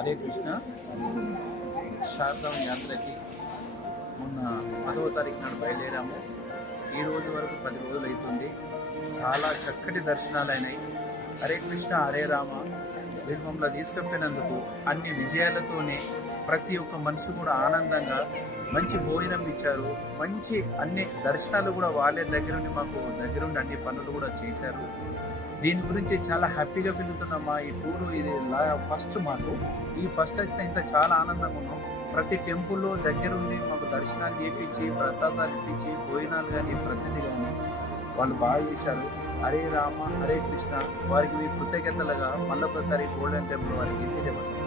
హరే కృష్ణ. శారదాం యాత్రకి మొన్న 10వ తారీఖు నాడు బయలుదేరాము. ఈ రోజు వరకు 10 రోజులు అవుతుంది. చాలా చక్కటి దర్శనాలు అయినాయి. హరే కృష్ణ హరే రామ వీళ్ళు మమ్మల్ని తీసుకెళ్ళినందుకు అన్ని విజయాలతోనే ప్రతి ఒక్క మనిషి కూడా ఆనందంగా మంచి భోజనం ఇచ్చారు. మంచి అన్ని దర్శనాలు కూడా వాళ్ళే దగ్గరుండి మాకు దగ్గరుండి అన్ని పనులు కూడా చేశారు. దీని గురించి చాలా హ్యాపీగా వెళ్తున్నామా. ఈ టూరు ఇది ఫస్ట్ మాకు. ఈ ఫస్ట్ వచ్చిన ఇంత చాలా ఆనందంగా ఉన్నాం. ప్రతి టెంపుల్లో దగ్గరుండి మాకు దర్శనాలు చేయించి ప్రసాదాలు ఇప్పించి భోజనాలు కానీ ప్రతిదీ కానీ వాళ్ళు బాగా చేశారు. హరే రామ హరే కృష్ణ వారికి కృతజ్ఞతలుగా మళ్ళొకసారి గోల్డెన్ టెంపుల్ వారికి తెలియవస్తుంది.